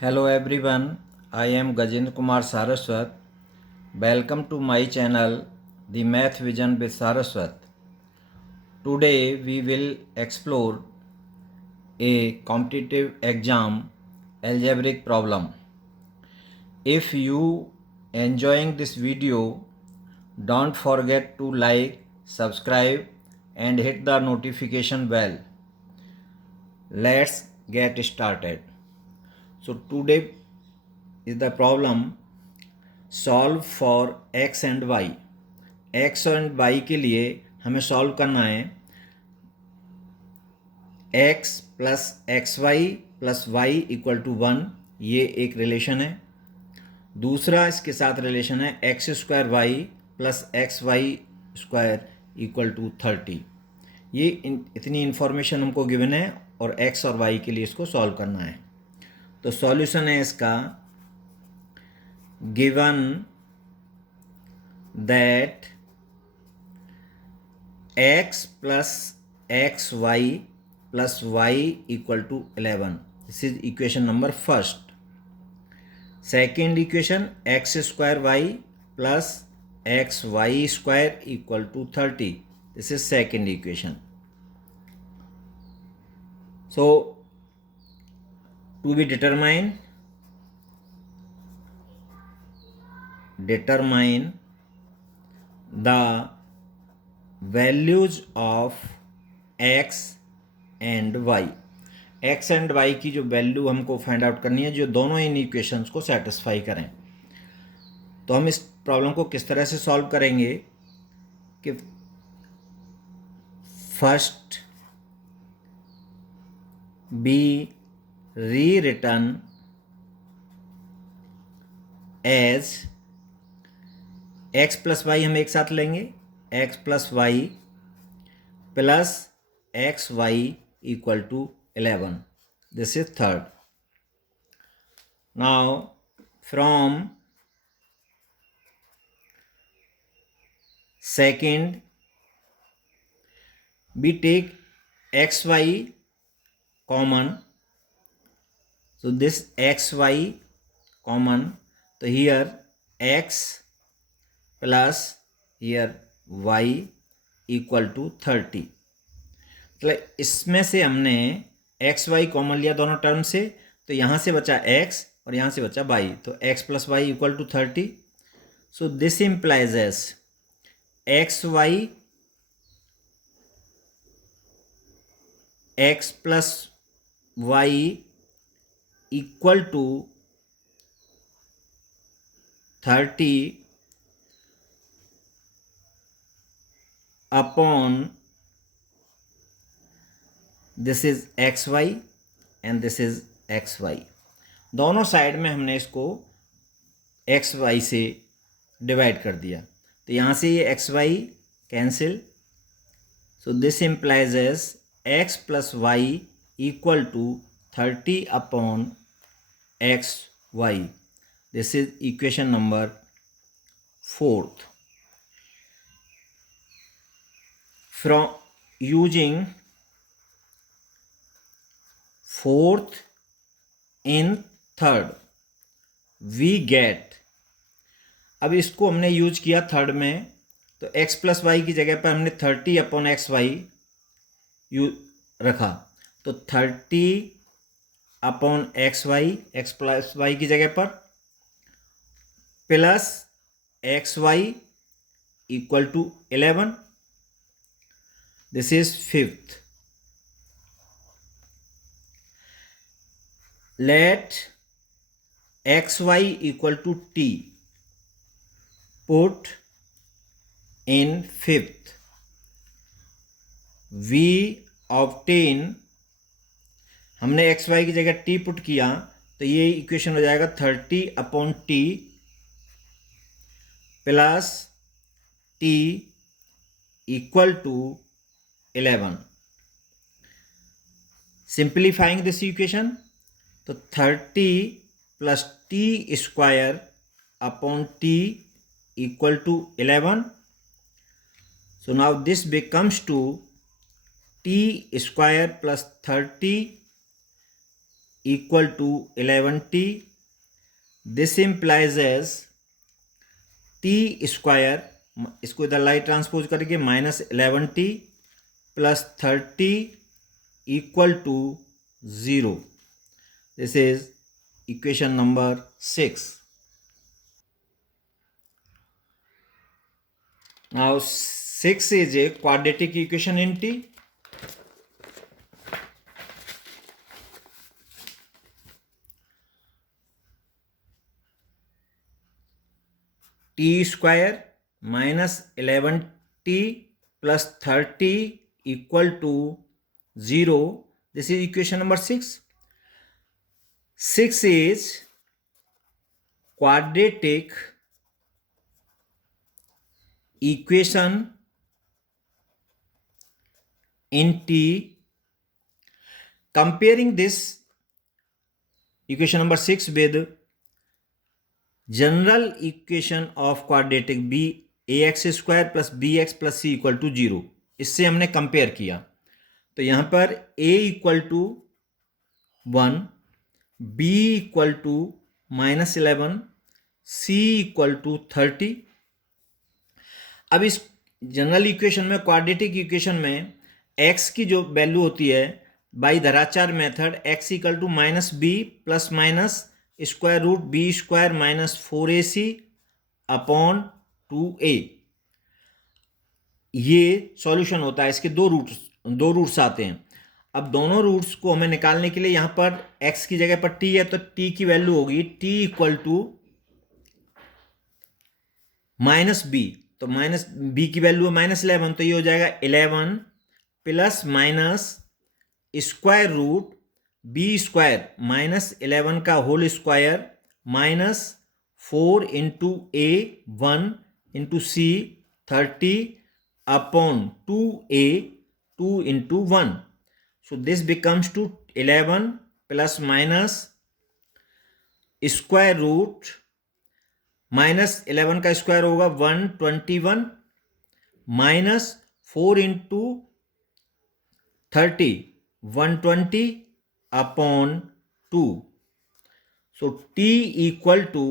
Hello everyone, I am Gajendra Kumar Saraswat. Welcome to my channel, The Math Vision with Saraswat. Today we will explore a competitive exam algebraic problem. If you enjoying this video, don't forget to like, subscribe and hit the notification bell. Let's get started. So today is the problem solve for x and y. X and y के लिए हमें solve करना है x plus x y plus y equal to 1, ये एक relation है। दूसरा इसके साथ रिलेशन है x square y plus x y square equal to 30। ये इतनी इन्फॉर्मेशन हमको गिवन है और एक्स और वाई के लिए इसको सॉल्व करना है। तो सॉल्यूशन है इसका given that x plus xy plus y equal to 11. This is equation number first. Second equation x square y plus xy square equal to 30. This is second equation. So to be determined, determine the values of x and y। x and y की जो value हमको find out करनी है जो दोनों इन equations को satisfy करें। तो हम इस प्रॉब्लम को किस तरह से सॉल्व करेंगे कि first be rewritten as x plus y हम एक साथ लेंगे, x plus y plus x y equal to 11। This is third. Now from second we take xy common, so this xy common, तो here x plus here y equal to 30। मतलब इसमें से हमने x Y common लिया दोनों term से, तो यहाँ से बचा x और यहाँ से बचा y, तो x plus y equal to 30। So this implies as x plus y equal to 30 upon this is x y and this is x y. दोनों साइड में हमने इसको एक्स वाई से डिवाइड कर दिया, तो यहाँ से ये x y cancel. So this implies as x plus y equal to 30 upon x y. This is equation number fourth. From using fourth in third we get, अब इसको हमने यूज किया थर्ड में, तो x प्लस वाई की जगह पर हमने 30 अपॉन एक्स वाई रखा, तो 30 upon x y, x plus y की जगह पर plus x y equal to 11। This is fifth. Let xy equal to t. Put in fifth. We obtain, हमने xy की जगह t पुट किया, तो ये इक्वेशन हो जाएगा 30 upon t plus t equal to 11। Simplifying this equation, तो 30 plus t square upon t equal to 11। So now this becomes to t square plus 30 equal to 11t. This implies as t square, इसको इधर light transpose करके -11t plus 30 equal to 0. This is equation number 6. Now 6 is a quadratic equation in T. T square minus 11t plus 30 equal to 0. This is equation number 6. 6 is quadratic equation in T. Comparing this equation number 6 with general equation of quadratic be a x square plus b x plus c equal to 0, इससे हमने compare किया। तो यहाँ पर a equal to 1, b equal to -11, c equal to 30। अब इस general equation में, quadratic equation में x की जो वैल्यू होती है बाई धराचार method, x equal to -b plus minus square root b square minus 4ac upon 2a, ये सॉल्यूशन होता है। इसके दो रूट्स आते हैं। अब दोनों रूट्स को हमें निकालने के लिए यहाँ पर x की जगह पर t है, तो t की वैल्यू होगी t इक्वल टू -b, तो -b की वैल्यू है -11, तो ये हो जाएगा 11 plus minus square root b square -11 का whole square minus 4 into a 1 into c 30 upon 2a 2 into 1. So this becomes to 11 plus minus square root -11 का स्क्वायर होगा 121 minus 4 into 30 120 upon 2. So t equal to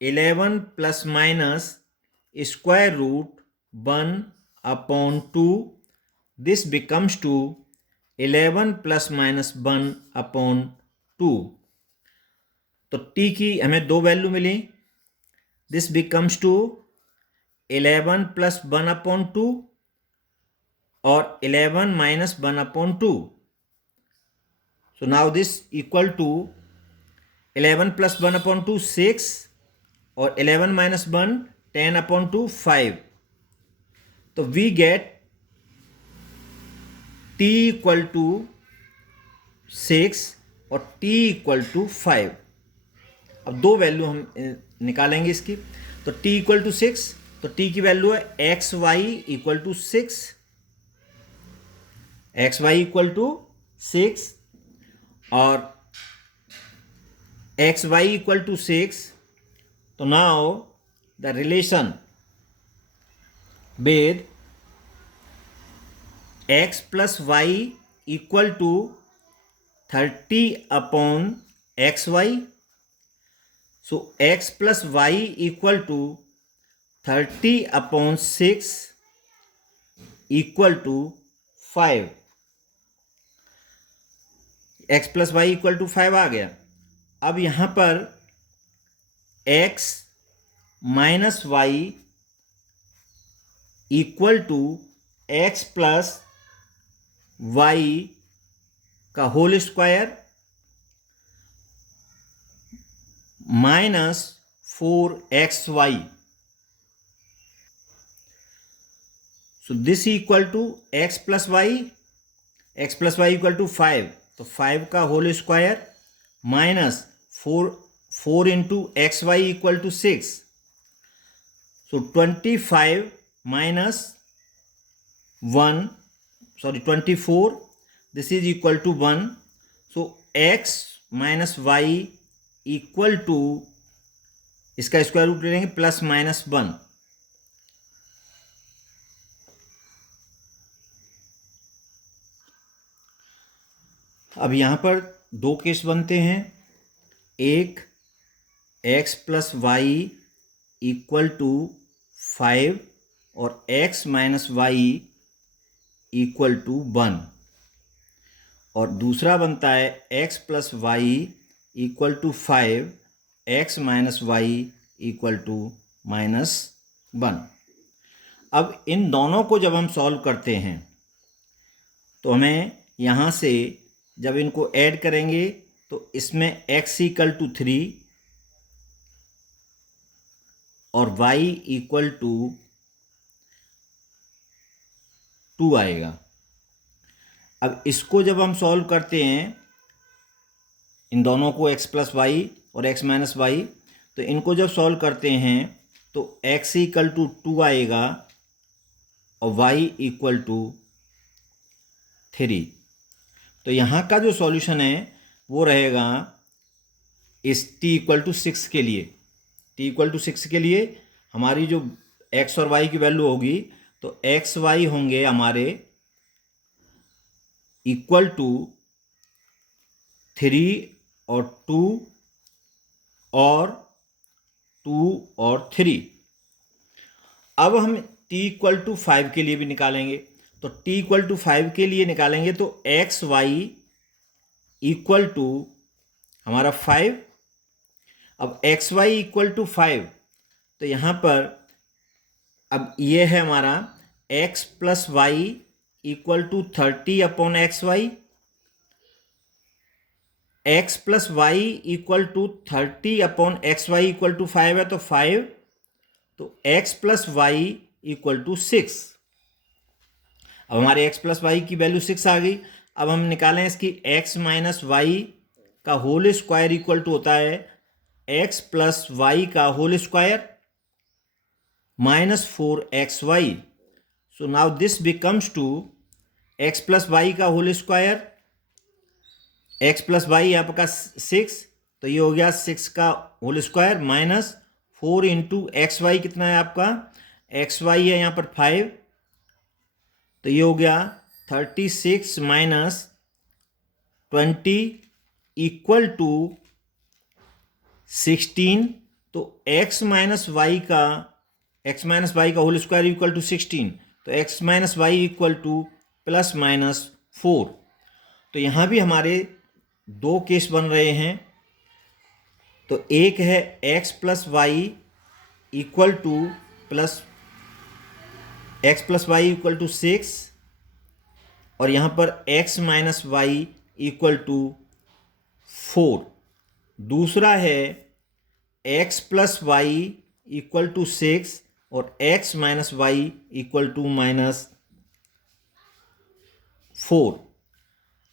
11 plus minus square root 1 upon 2. This becomes to 11 plus minus 1 upon 2. तो t की हमें दो value मिली। This becomes to 11 plus 1 upon 2 और 11 minus 1 upon 2. So now this equal to 11 plus 1 upon 2 6 और 11 minus 1 10 upon 2 5. तो we get t equal to 6 और t equal to 5. अब दो वैल्यू हम निकालेंगे इसकी। तो t equal to 6, तो t की वैल्यू है x y equal to 6, x y equal to 6 और एक्स वाई इक्वल टू 6. तो now the relation with x plus y equal to 30 upon xy. So x plus y equal to 30 upon 6 equal to 5. x plus y equal to 5 आ गया। अब यहाँ पर x minus y equal to x plus y का whole square minus 4xy. So this equal to x plus y equal to 5, तो 5 का whole square minus 4 into x y equal to 6. सो 25 minus 1, sorry 24, this is equal to 1. So x minus y equal to, इसका square root ले लेंगे plus minus 1. अब यहाँ पर दो केस बनते हैं, एक x plus y equal to 5 और x minus y equal to 1, और दूसरा बनता है x plus y equal to 5, x minus y equal to -1। अब इन दोनों को जब हम सॉल्व करते हैं तो हमें यहाँ से जब इनको ऐड करेंगे तो इसमें x इक्वल टू 3 और y इक्वल टू 2 आएगा। अब इसको जब हम सॉल्व करते हैं, इन दोनों को x प्लस वाई और x माइनस वाई, तो इनको जब सॉल्व करते हैं तो x इक्वल टू 2 आएगा और y इक्वल टू 3। तो यहाँ का जो सॉल्यूशन है वो रहेगा इस t इक्वल टू 6 के लिए। t इक्वल टू 6 के लिए हमारी जो x और y की वैल्यू होगी तो x y होंगे हमारे इक्वल टू 3 और 2 और 2 और 3। अब हम t इक्वल टू 5 के लिए भी निकालेंगे, तो t इक्वल टू 5 के लिए निकालेंगे तो x y इक्वल टू हमारा 5। अब एक्स वाई इक्वल टू 5, तो यहाँ पर अब ये है हमारा x plus y equal to 30 upon x y. x plus y equal to 30 upon x y equal to 5 है तो 5, तो x plus y equal to 6। अब हमारे x प्लस वाई की वैल्यू 6 आ गई। अब हम निकालें इसकी x माइनस वाई का होल स्क्वायर इक्वल टू होता है x प्लस वाई का whole square minus 4xy। So now this becomes to x plus y का whole square, x plus y आपका 6, तो ये हो गया 6 का whole square minus 4 into x y कितना है आपका, एक्स वाई है यहाँ पर 5, तो ये हो गया 36 माइनस 20 इक्वल टू 16। तो x माइनस वाई का होल स्क्वायर इक्वल टू 16, तो x minus y equal to plus minus 4। तो यहाँ भी हमारे दो केस बन रहे हैं। तो एक है x plus y equal to x plus y equal to 6 और यहाँ पर x minus y equal to 4। दूसरा है x plus y equal to 6 और x minus y equal to -4।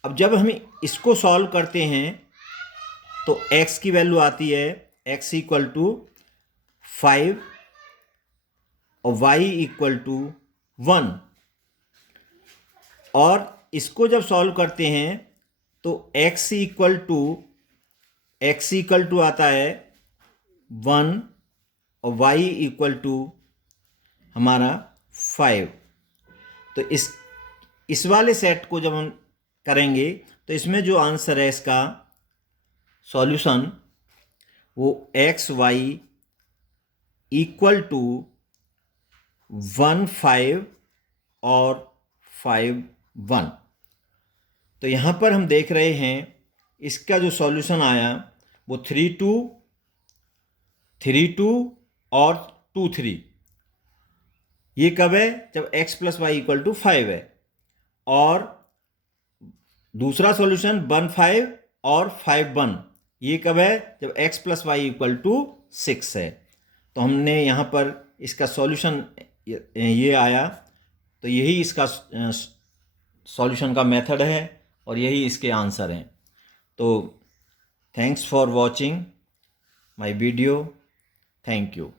अब जब हम इसको सॉल्व करते हैं तो x की वैल्यू आती है x इक्वल टू 5 और y इक्वल टू 1, और इसको जब सॉल्व करते हैं तो x इक्वल टू आता है 1 और y इक्वल टू हमारा 5। तो इस वाले सेट को जब हम करेंगे तो इसमें जो आंसर है इसका सॉल्यूशन वो एक्स वाई इक्वल टू 1 5 और 5 1। तो यहाँ पर हम देख रहे हैं इसका जो सॉल्यूशन आया वो 3 2 और 2 3। ये कब है, जब x plus y equal to 5 है। और दूसरा सॉल्यूशन 1 5 और 5 1, ये कब है, जब x plus y equal to 6 है। तो हमने यहाँ पर इसका सॉल्यूशन ये आया, तो यही इसका सॉल्यूशन का मेथड है और यही इसके आंसर हैं। तो thanks for watching my video. Thank you.